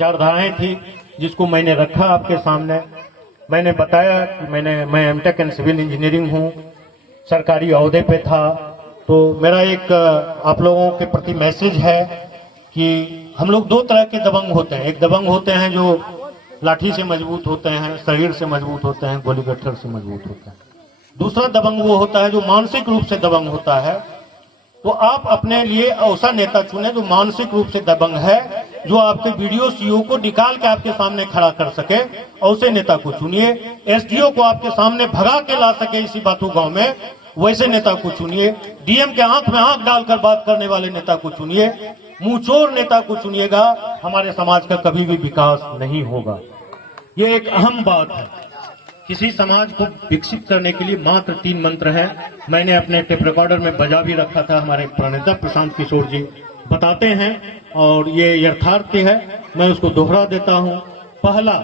विचारधाराएं थी जिसको मैंने रखा आपके सामने। मैंने बताया कि मैं एमटेक इन सिविल इंजीनियरिंग हूँ, सरकारी ओहदे पे था। तो मेरा एक आप लोगों के प्रति मैसेज है कि हम लोग दो तरह के दबंग होते हैं। एक दबंग होते हैं जो लाठी से मजबूत होते हैं, शरीर से मजबूत होते हैं, गोली गट्ठर से मजबूत होते हैं। दूसरा दबंग वो होता है जो मानसिक रूप से दबंग होता है। तो आप अपने लिए ऐसा नेता चुने जो मानसिक रूप से दबंग है, जो आपके वीडियो सीओ को निकाल के आपके सामने खड़ा कर सके, ऐसे नेता को चुनिए। एसडीओ को आपके सामने भगा के ला सके इसी बातू गांव में, वैसे नेता को चुनिए। डीएम के आंख में आंख डालकर बात करने वाले नेता को चुनिए। मुंहचोर नेता को चुनिएगा, हमारे समाज का कभी भी विकास नहीं होगा। ये एक अहम बात है। किसी समाज को विकसित करने के लिए मात्र 3 मंत्र हैं। मैंने अपने टेप रिकॉर्डर में बजा भी रखा था, हमारे प्रणेता प्रशांत किशोर जी बताते हैं और ये यथार्थ है, मैं उसको दोहरा देता हूं। पहला,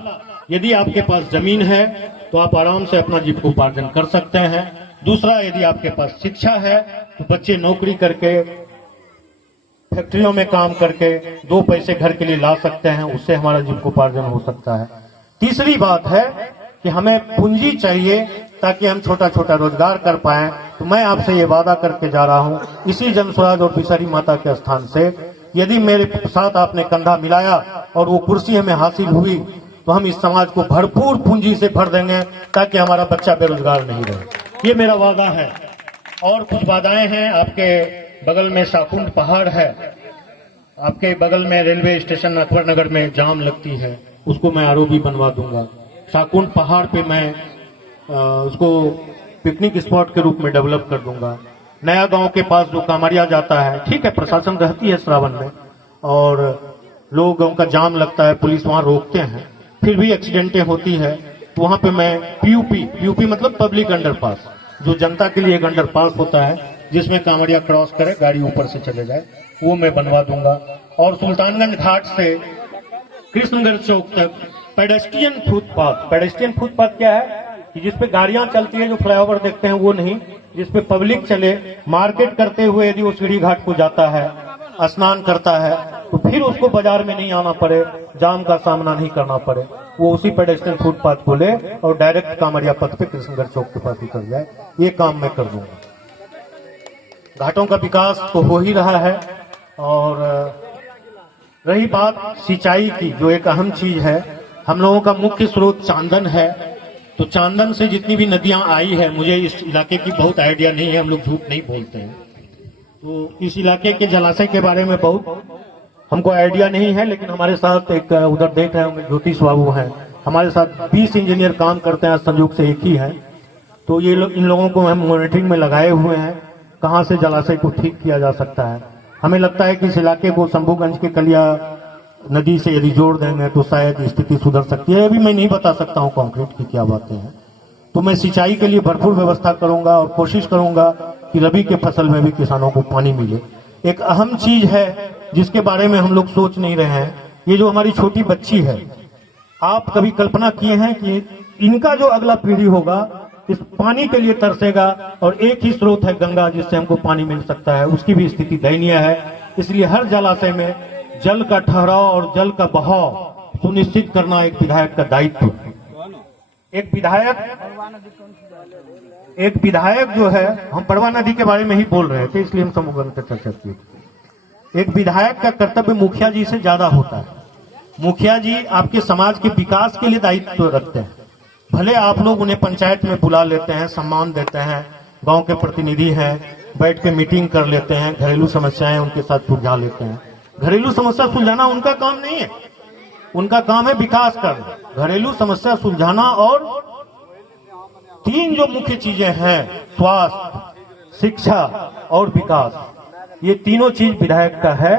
यदि आपके पास जमीन है तो आप आराम से अपना जीविकोपार्जन कर सकते हैं। दूसरा, यदि आपके पास शिक्षा है तो बच्चे नौकरी करके, फैक्ट्रियों में काम करके 2 पैसे घर के लिए ला सकते हैं, उससे हमारा जीविकोपार्जन हो सकता है। तीसरी बात है कि हमें पूंजी चाहिए ताकि हम छोटा छोटा रोजगार कर पाएं। तो मैं आपसे ये वादा करके जा रहा हूं, इसी जनस्वराज और बिसारी माता के स्थान से, यदि मेरे साथ आपने कंधा मिलाया और वो कुर्सी हमें हासिल हुई तो हम इस समाज को भरपूर पूंजी से भर देंगे ताकि हमारा बच्चा बेरोजगार नहीं रहे। ये मेरा वादा है। और कुछ वादाएं हैं। आपके बगल में शाकुंड पहाड़ है, आपके बगल में रेलवे स्टेशन अकबर नगर में जाम लगती है, उसको मैं आरओबी बनवा दूंगा। शाकुंड पहाड़ पे मैं उसको पिकनिक स्पॉट के रूप में डेवलप कर दूंगा। नया गांव के पास जो कामरिया जाता है, ठीक है प्रशासन रहती है श्रावण में और लोगों का जाम लगता है, पुलिस वहां रोकते हैं, फिर भी एक्सीडेंटें होती है। तो वहां पे मैं पीयूपी मतलब पब्लिक अंडरपास, जो जनता के लिए एक अंडरपास होता है जिसमें कांवड़िया क्रॉस करे, गाड़ी ऊपर से चले जाए, वो मैं बनवा दूंगा। और सुल्तानगंज घाट से कृष्णगढ़ चौक तक पेडेस्ट्रियन फुटपाथ क्या है कि जिसपे गाड़ियां चलती है, जो फ्लाईओवर देखते हैं वो नहीं, जिसपे पब्लिक चले। मार्केट करते हुए यदि वो सीढ़ी घाट को जाता है, स्नान करता है, तो फिर उसको बाजार में नहीं आना पड़े, जाम का सामना नहीं करना पड़े, वो उसी पेडेस्ट्रियन फुटपाथ को ले और डायरेक्ट कांवड़िया पथ पे कृष्णगढ़ चौक के पास उतर जाए। ये काम मैं कर दूंगा। घाटों का विकास तो हो ही रहा है। और रही बात सिंचाई की, जो एक अहम चीज है, हम लोगों का मुख्य स्रोत चांदन है। तो चांदन से जितनी भी नदियां आई है, मुझे इस इलाके की बहुत आइडिया नहीं है, हम लोग झूठ नहीं बोलते हैं, तो इस इलाके के जलाशय के बारे में बहुत हमको आइडिया नहीं है। लेकिन हमारे साथ एक उधर देख रहे होंगे ज्योतिष बाबू हैं, हमारे साथ 20 इंजीनियर काम करते हैं, संयोग से एक ही है। तो ये इन लोगों को हम मॉनिटरिंग में लगाए हुए हैं, कहाँ से जलाशय को ठीक किया जा सकता है। हमें लगता है कि इस इलाके को शंभूगंज के कलिया नदी से यदि जोड़ देंगे तो शायद स्थिति सुधर सकती है। अभी मैं नहीं बता सकता हूँ कॉन्क्रीट की क्या बातें हैं। तो मैं सिंचाई के लिए भरपूर व्यवस्था करूंगा और कोशिश करूंगा कि रबी के फसल में भी किसानों को पानी मिले। एक अहम चीज है जिसके बारे में हम लोग सोच नहीं रहे हैं, ये जो हमारी छोटी बच्ची है, आप कभी कल्पना किए हैं कि इनका जो अगला पीढ़ी होगा इस पानी के लिए तरसेगा, और एक ही स्रोत है गंगा जिससे हमको पानी मिल सकता है, उसकी भी स्थिति दयनीय है। इसलिए हर जलाशय में जल का ठहराव और जल का बहाव सुनिश्चित करना एक विधायक का दायित्व है। एक विधायक जो है, हम परवा नदी के बारे में ही बोल रहे थे इसलिए हम समूह पर चर्चा किए। एक विधायक का कर्तव्य मुखिया जी से ज्यादा होता है। मुखिया जी आपके समाज के विकास के लिए दायित्व रखते हैं। भले आप लोग उन्हें पंचायत में बुला लेते हैं, सम्मान देते हैं, गांव के प्रतिनिधि हैं, बैठ के मीटिंग कर लेते हैं, घरेलू समस्याएं उनके साथ सुलझा लेते हैं। घरेलू समस्या सुलझाना उनका काम नहीं है, उनका काम है विकास करना। घरेलू समस्या सुलझाना और 3 जो मुख्य चीजें हैं, स्वास्थ्य, शिक्षा और विकास, ये तीनों चीज विधायक का है।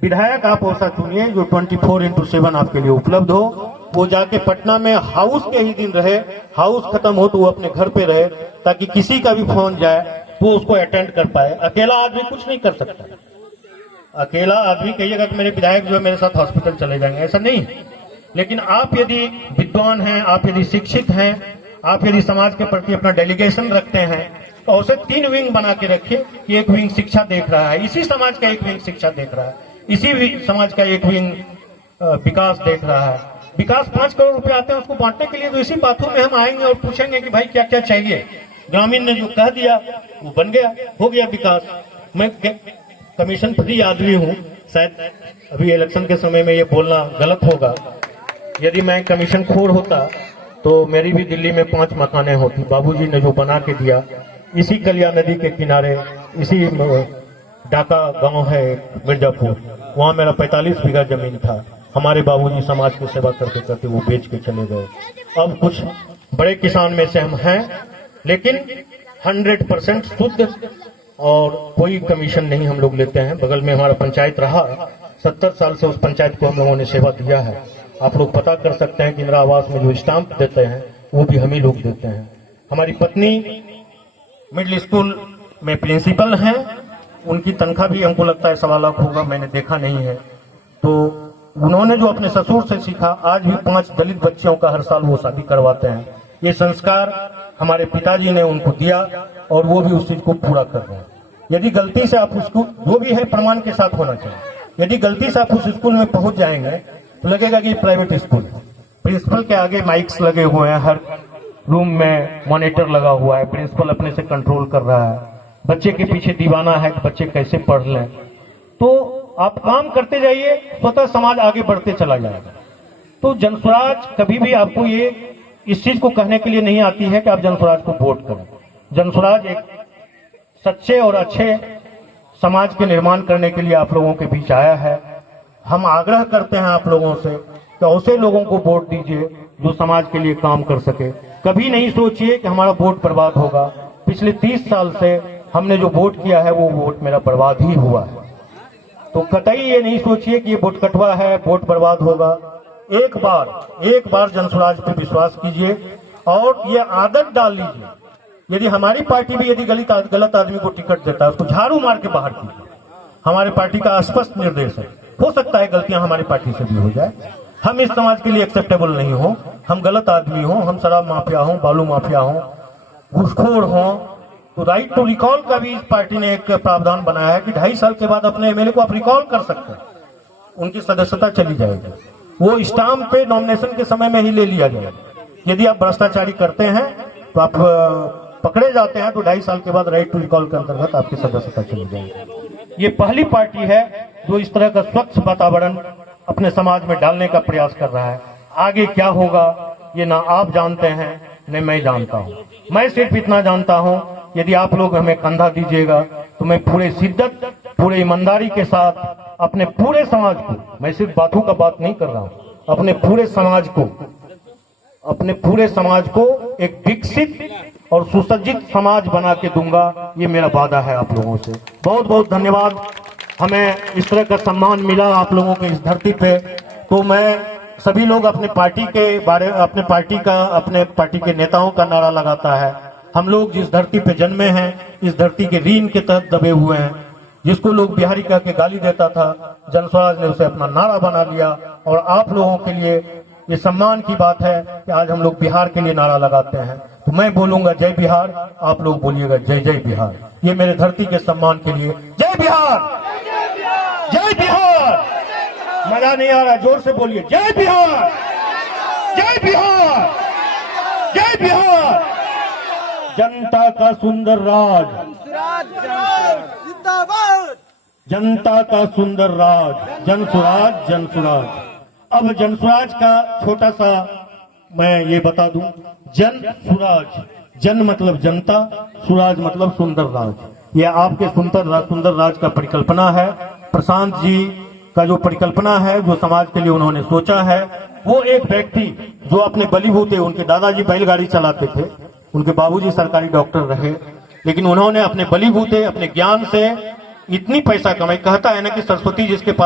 विधायक आप ऐसा चुनिए जो 24/7 आपके लिए उपलब्ध हो। वो जाके पटना में हाउस के ही दिन रहे, हाउस खत्म हो तो वो अपने घर पे रहे, ताकि किसी का भी फोन जाए वो उसको अटेंड कर पाए। अकेला आदमी कुछ नहीं कर सकता। अकेला आदमी कहिएगा कि मेरे विधायक जो है मेरे साथ हॉस्पिटल चले जाएंगे, ऐसा नहीं है। लेकिन आप यदि विद्वान हैं, आप यदि शिक्षित हैं, आप यदि समाज के प्रति अपना डेलीगेशन रखते हैं, तो उसे 3 विंग बना के रखिए कि एक विंग शिक्षा देख रहा है, इसी समाज का एक विंग शिक्षा देख रहा है, इसी समाज का एक विंग विकास देख रहा है। विकास 5 करोड़ रुपए आते हैं उसको बांटने के लिए, तो इसी बातों में हम आएंगे और पूछेंगे कि भाई क्या क्या चाहिए। ग्रामीण ने जो कह दिया वो बन गया, हो गया विकास। मैं कमीशन फ्री आदमी हूँ, शायद अभी इलेक्शन के समय में ये बोलना गलत होगा। यदि मैं कमीशन खोर होता तो मेरी भी दिल्ली में 5 मकानें होती। बाबूजी ने जो बना के दिया, इसी कलिया नदी के किनारे, इसी डाका गांव है मिर्जापुर, वहाँ मेरा 45 बीघा जमीन था। हमारे बाबूजी समाज की सेवा करते करते वो बेच के चले गए। अब कुछ बड़े किसान में से हम हैं, लेकिन 100% शुद्ध और कोई कमीशन नहीं हम लोग लेते हैं। बगल में हमारा पंचायत रहा, 70 साल से उस पंचायत को हम लोगों ने सेवा दिया है। आप लोग पता कर सकते हैं कि इंदिरा आवास में जो स्टाम्प देते हैं वो भी हम ही लोग देते हैं। हमारी पत्नी मिडिल स्कूल में प्रिंसिपल हैं, उनकी तनख्वाह भी हमको लगता है 1.25 लाख होगा, मैंने देखा नहीं है। तो उन्होंने जो अपने ससुर से सीखा, आज भी 5 दलित बच्चियों का हर साल वो शादी करवाते हैं। ये संस्कार हमारे पिताजी ने उनको दिया और वो भी उस चीज को पूरा कर रहे हैं। यदि गलती से आप उसको, जो भी है प्रमाण के साथ होना चाहिए, यदि गलती से आप उस स्कूल में पहुंच जाएंगे तो लगेगा कि प्राइवेट स्कूल है। प्रिंसिपल के आगे माइक्स लगे हुए हैं, हर रूम में मॉनिटर लगा हुआ है, प्रिंसिपल अपने से कंट्रोल कर रहा है। बच्चे के पीछे दीवाना है कि बच्चे कैसे पढ़ लें। तो आप काम करते जाइए, स्वतः समाज आगे बढ़ते चला जाएगा। तो जनस्वराज कभी भी आपको ये इस चीज को कहने के लिए नहीं आती है कि आप जनस्वराज को वोट करें। जनस्वराज एक सच्चे और अच्छे समाज के निर्माण करने के लिए आप लोगों के बीच आया है। हम आग्रह करते हैं आप लोगों से कि ऐसे लोगों को वोट दीजिए जो समाज के लिए काम कर सके। कभी नहीं सोचिए कि हमारा वोट बर्बाद होगा। पिछले 30 साल से हमने जो वोट किया है वो वोट मेरा बर्बाद ही हुआ है। तो कतई ये नहीं सोचिए कि ये वोट कटवा है, वोट बर्बाद होगा। एक बार जनस्वराज पे विश्वास कीजिए और ये आदत डाल लीजिए। यदि हमारी पार्टी भी यदि गलत आदमी को टिकट देता है उसको झाड़ू मार के बाहर कीजिए। हमारे पार्टी का स्पष्ट निर्देश है। हो सकता है गलतियां हमारी पार्टी से भी हो जाए, हम इस समाज के लिए एक्सेप्टेबल नहीं हो, हम गलत आदमी हो, हम शराब माफिया हो, बालू माफिया हो, घूसखोर हो, तो राइट टू रिकॉल का भी इस पार्टी ने एक प्रावधान बनाया है कि 2.5 साल के बाद अपने एमएलए को आप रिकॉल कर सकते हैं, उनकी सदस्यता चली जाएगी। वो स्टाम्प पे नॉमिनेशन के समय में ही ले लिया जाएगा। यदि आप भ्रष्टाचारी करते हैं तो आप पकड़े जाते हैं, तो 2.5 साल के बाद राइट टू रिकॉल के अंतर्गत आपकी सदस्यता चली जाएगी। ये पहली पार्टी है जो इस तरह का स्वच्छ वातावरण अपने समाज में डालने का प्रयास कर रहा है। आगे क्या होगा ये ना आप जानते हैं न मैं जानता हूँ। मैं सिर्फ इतना जानता हूँ, यदि आप लोग हमें कंधा दीजिएगा तो मैं पूरे शिद्दत, पूरे ईमानदारी के साथ अपने पूरे समाज को, मैं सिर्फ बातों का बात नहीं कर रहा हूँ, अपने पूरे समाज को एक विकसित और सुसज्जित समाज बना के दूंगा। ये मेरा वादा है आप लोगों से। बहुत बहुत धन्यवाद। हमें इस तरह का सम्मान मिला आप लोगों के इस धरती पे। तो मैं सभी लोग अपने पार्टी के नेताओं का नारा लगाता है। हम लोग जिस धरती पे जन्मे हैं, इस धरती के ऋण के तहत दबे हुए हैं। जिसको लोग बिहारी कह के गाली देता था, जनस्वराज ने उसे अपना नारा बना लिया। और आप लोगों के लिए ये सम्मान की बात है कि आज हम लोग बिहार के लिए नारा लगाते हैं। तो मैं बोलूंगा जय बिहार, आप लोग बोलिएगा जय जय बिहार। ये मेरे धरती के सम्मान के लिए जय बिहार, जय बिहार। मजा नहीं आ रहा, जोर से बोलिए जय बिहार, जय बिहार, जय बिहार। जनता का सुंदर राज, जनता का सुंदर राज, जनस्वराज, जनस्वराज। अब जनस्वराज का छोटा सा मैं ये बता दूं, जनस्वराज, जन मतलब जनता, स्वराज मतलब सुंदर राज। यह आपके सुंदर राज का परिकल्पना है। प्रशांत जी का जो परिकल्पना है, जो समाज के लिए उन्होंने सोचा है, वो एक व्यक्ति जो अपने बलीबूते, उनके दादाजी बैलगाड़ी चलाते थे, उनके बाबूजी सरकारी डॉक्टर रहे, लेकिन उन्होंने अपने बलीबूते, अपने ज्ञान से इतनी पैसा कमाई। कहता है ना कि सरस्वती जिसके पास